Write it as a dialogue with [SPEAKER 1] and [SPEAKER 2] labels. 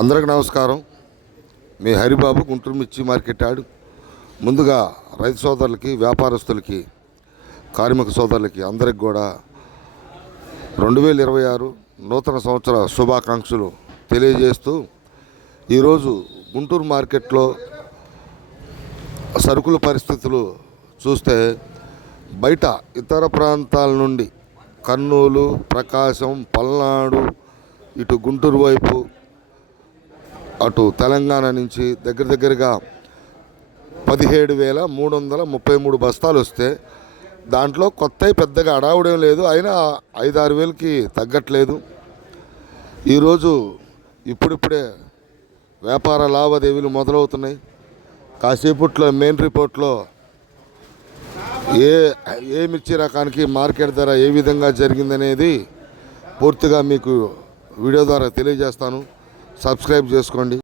[SPEAKER 1] అందరికి నమస్కారం. మీ హరిబాబు గుంటూరు మిర్చి మార్కెట్ ఆడు ముందుగా రైతు సోదరులకి వ్యాపారస్తులకి కార్మిక సోదరులకి అందరికి కూడా రెండు వేల ఇరవై ఆరు నూతన సంవత్సర శుభాకాంక్షలు తెలియజేస్తూ ఈరోజు గుంటూరు మార్కెట్లో సరుకుల పరిస్థితులు చూస్తే బయట ఇతర ప్రాంతాల నుండి కర్నూలు ప్రకాశం పల్నాడు ఇటు గుంటూరు వైపు అటు తెలంగాణ నుంచి దగ్గర దగ్గరగా పదిహేడు వేల మూడు వందల ముప్పై మూడు బస్తాలు వస్తే దాంట్లో కొత్త పెద్దగా అడావుడేం లేదు. అయినా ఐదు ఆరు వేలకి తగ్గట్లేదు. ఈరోజు ఇప్పుడిప్పుడే వ్యాపార లావాదేవీలు మొదలవుతున్నాయి. కాసేపట్లో మెయిన్ రిపోర్ట్లో ఏ ఏ మిర్చి రకానికి మార్కెట్ ధర ఏ విధంగా జరిగిందనేది పూర్తిగా మీకు వీడియో ద్వారా తెలియజేస్తాను. సబ్స్క్రైబ్ చేసుకోండి.